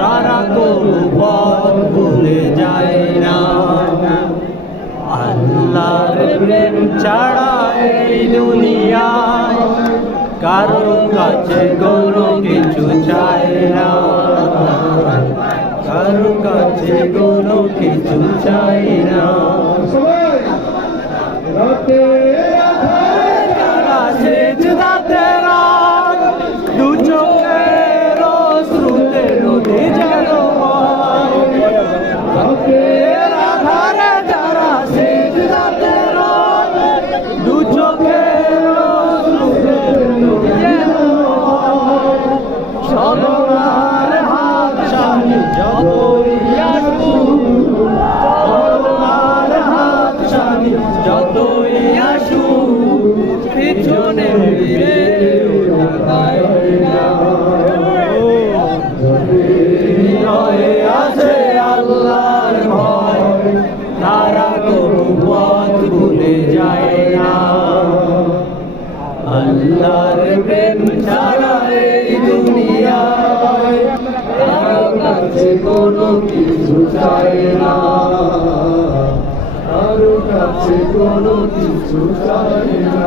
তারা কোনো পথ ভুলে যায় না। আল্লাহর প্রেম ছাড়া এই দুনিয়ায় কারো কাছে কোনো কিছু চায় না, কারো কাছে কোনো কিছু চায় না। তারা সেজদাতে রাত, দু চোখের অশ্রুতে নদী যেন রাতের আধারে যারা সেজদাতে রাত, দু চোখের অশ্রুতে নদী যেন সদনার হাত সামনে যতই আসুক, সদনার হাত সামনে যতই আসুক, পিছনে ফিরে তাকায় না। হৃদয়ে আছে আল্লাহর ভয়, তারা কোনো পথ ভুলে যায় না। আল্লাহর প্রেম ছাড়া এই দুনিয়ায় কারো কাছে কোনো কিছু চায় না, কারো কাছে কোনো কিছু চায় না।